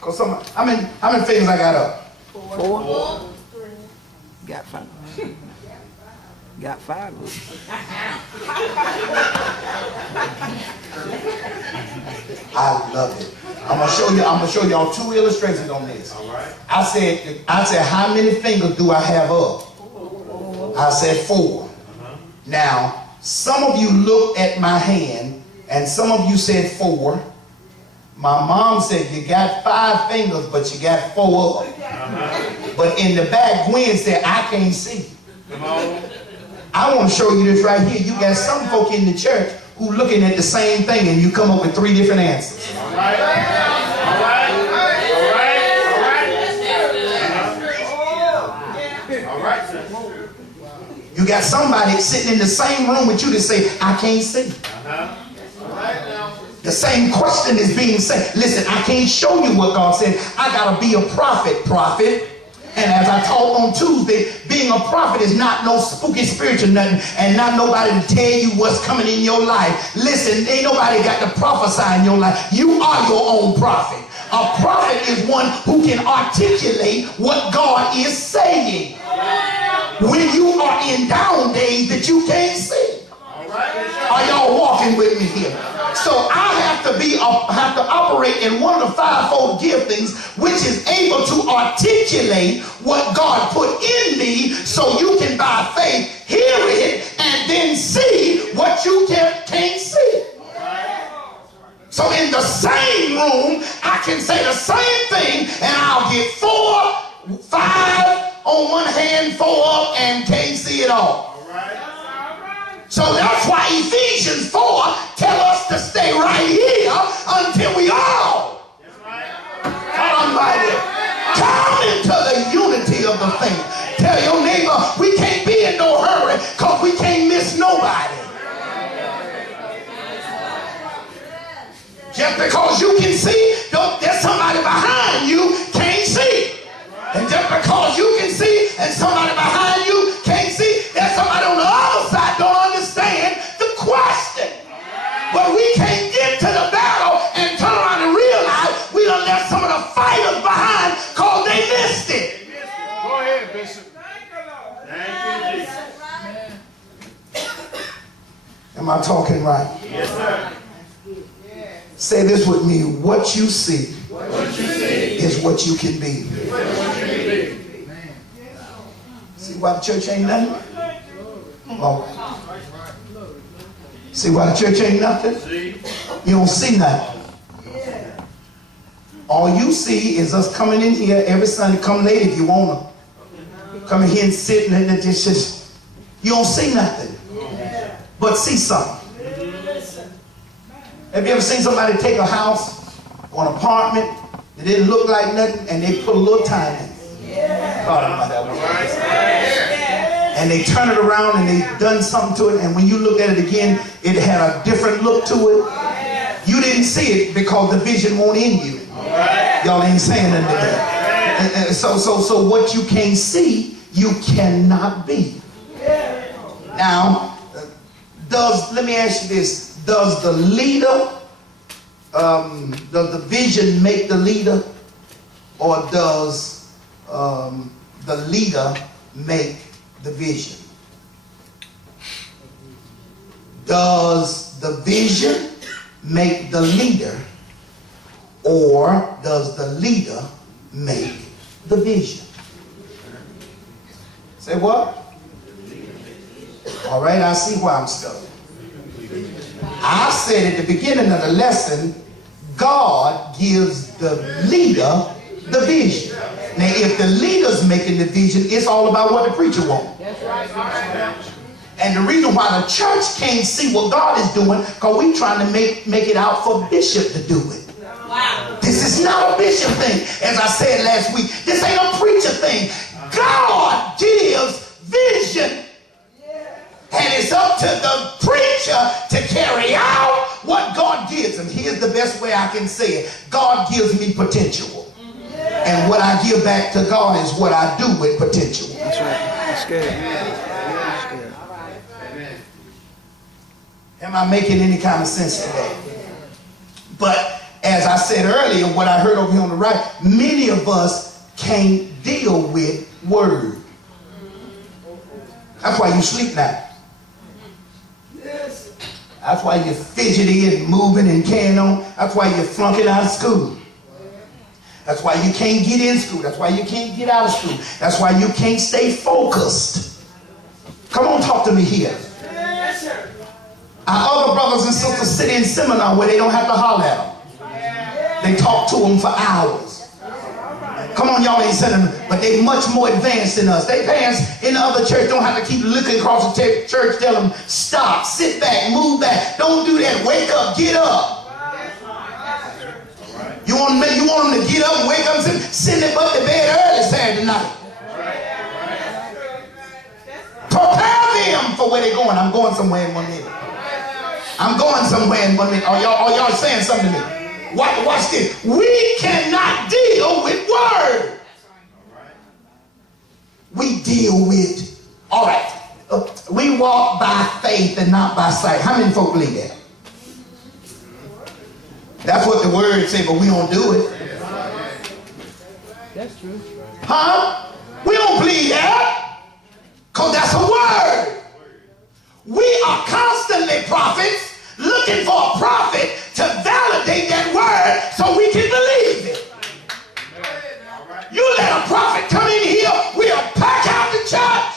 Cause how many fingers I got up? 4. Got 5. Got 5. I love it. I'm gonna show y'all 2 illustrations on this. All right. I said, how many fingers do I have up? I said 4. Now, some of you looked at my hand, and some of you said 4. My mom said you got 5 fingers, but you got 4 up. But in the back, Gwen said, I can't see. Come on. I want to show you this right here. You got some folk in the church who looking at the same thing, and you come up with 3 different answers. All right. All right. All right. All right. You got somebody sitting in the same room with you to say, I can't see. The same question is being said. Listen, I can't show you what God said. I got to be a prophet. And as I taught on Tuesday, being a prophet is not no spooky spirit or nothing, and not nobody to tell you what's coming in your life. Listen, ain't nobody got to prophesy in your life. You are your own prophet. A prophet is one who can articulate what God is saying when you are in down days that you can't see. Are y'all walking with me here? So I have to operate in one of the 5-fold giftings, which is able to articulate what God put in me, so you can by faith hear it and then see what you can't see. So in the same room, I can say the same thing, and I'll get 4, 5 on one hand, 4 up, and can't see it all. So that's why Ephesians 4 tell us to stay right here until we all come into the unity of the faith. Tell your neighbor, we can't be in no hurry, because we can't miss nobody. Just because you can see, there's somebody behind you can't see. And just because you can see and somebody behind you can't see, there's somebody on the other side don't understand the question. But we can't get to the battle and turn around and realize we done left some of the fighters behind because they missed it. Go ahead, Bishop. Thank you, Jesus. Am I talking right? Yes, sir. Say this with me. What you see is what you can be. See why the church ain't nothing? Oh. See why the church ain't nothing? You don't see nothing. All you see is us coming in here every Sunday. Come late if you want to. Come in here and sit, and it's just, you don't see nothing. But see something. Have you ever seen somebody take a house or an apartment that didn't look like nothing, and they put a little time in it? And they turn it around and they done something to it, and when you look at it again, it had a different look to it. You didn't see it because the vision won't in you. Y'all ain't saying nothing to that. So what you can't see, you cannot be. Now, let me ask you this. Does the leader, does the vision make the leader, or does the leader make the vision? Does the vision make the leader, or does the leader make the vision? Say what? All right, I see why I'm stuck. I said at the beginning of the lesson, God gives the leader the vision. Now, if the leader's making the vision, it's all about what the preacher wants. And the reason why the church can't see what God is doing, because we're trying to make it out for Bishop to do it. Wow. This is not a Bishop thing. As I said last week, this ain't a preacher thing. God gives vision. And it's up to the preacher to carry out what God gives him. Here's the best way I can say it. God gives me potential. And what I give back to God is what I do with potential. That's right. That's good. That's good. Am I making any kind of sense today? But as I said earlier, what I heard over here on the right, many of us can't deal with word. That's why you sleep now. That's why you're fidgety and moving and carrying on. That's why you're flunking out of school. That's why you can't get in school. That's why you can't get out of school. That's why you can't stay focused. Come on, talk to me here. Our other brothers and sisters sit in seminar where they don't have to holler at them. They talk to them for hours. Come on, y'all ain't sending them, but they much more advanced than us. They parents in the other church don't have to keep looking across the church, tell them, stop, sit back, move back. Don't do that. Wake up, get up. You want them to get up and wake up and send them up to bed early Saturday night. Prepare them for where they're going. I'm going somewhere in 1 minute. I'm going somewhere in 1 minute. Are y'all saying something to me? Watch this. We cannot deal with word. We deal with, all right, we walk by faith and not by sight. How many folk believe that? That's what the word says, but we don't do it. That's true. Huh? We don't believe that, because that's a word. We are constantly prophets looking for a prophet to validate that word so we can believe it. You let a prophet come in here, we'll pack out the church.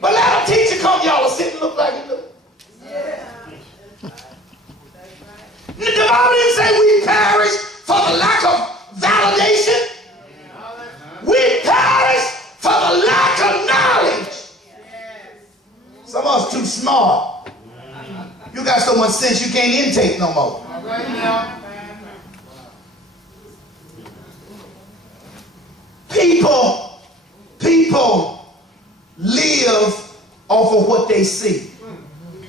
But let a teacher come, y'all will sit and look like it look. The Bible didn't say we perish for the lack of validation. We perish for the lack of knowledge. Some of us too smart. You got so much sense you can't intake no more. People live off of what they see.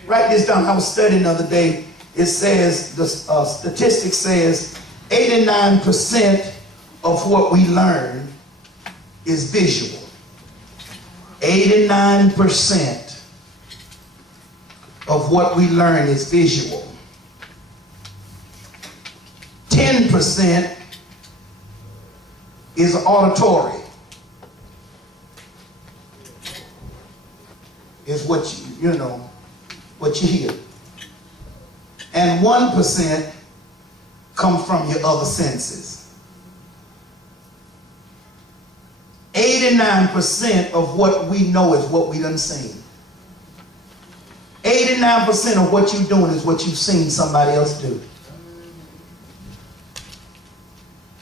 Write this down. I was studying the other day. It says, the statistic says 89% of what we learn is visual. 89% of what we learn is visual. 10% is auditory. Is what what you hear. And 1% come from your other senses. 89% of what we know is what we done seen. 89% of what you're doing is what you've seen somebody else do.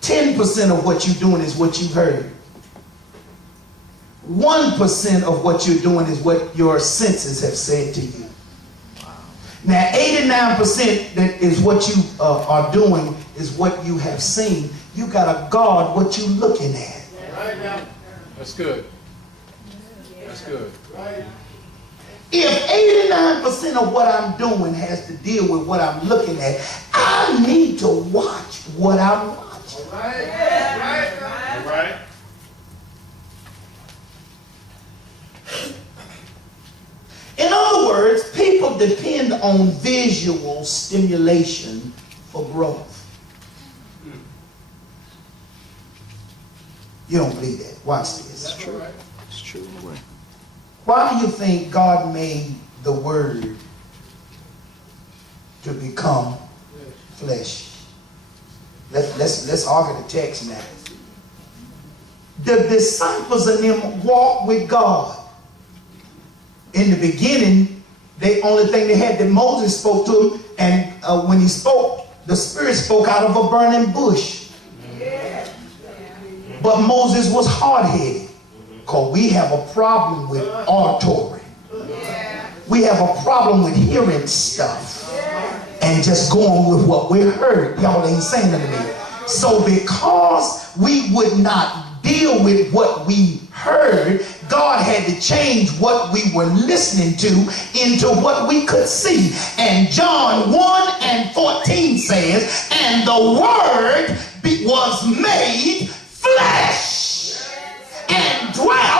10% of what you're doing is what you've heard. 1% of what you're doing is what your senses have said to you. Now, 89% that is what you are doing is what you have seen. You got to guard what you're looking at. That's good. That's good. If 89% of what I'm doing has to deal with what I'm looking at, I need to watch what I'm watching. Right. In other words, people depend on visual stimulation for growth. You don't believe that? Watch this. It's true. It's true. Why do you think God made the Word to become flesh? Let's argue the text now. The disciples and them walked with God. In the beginning, the only thing they had that Moses spoke to them, and when he spoke, the Spirit spoke out of a burning bush. But Moses was hard-headed, because we have a problem with auditory. We have a problem with hearing stuff and just going with what we heard. Y'all ain't saying that to me. So because we would not deal with what we heard, God had to change what we were listening to into what we could see. And John 1:14 says, and the Word was made flesh and dwelt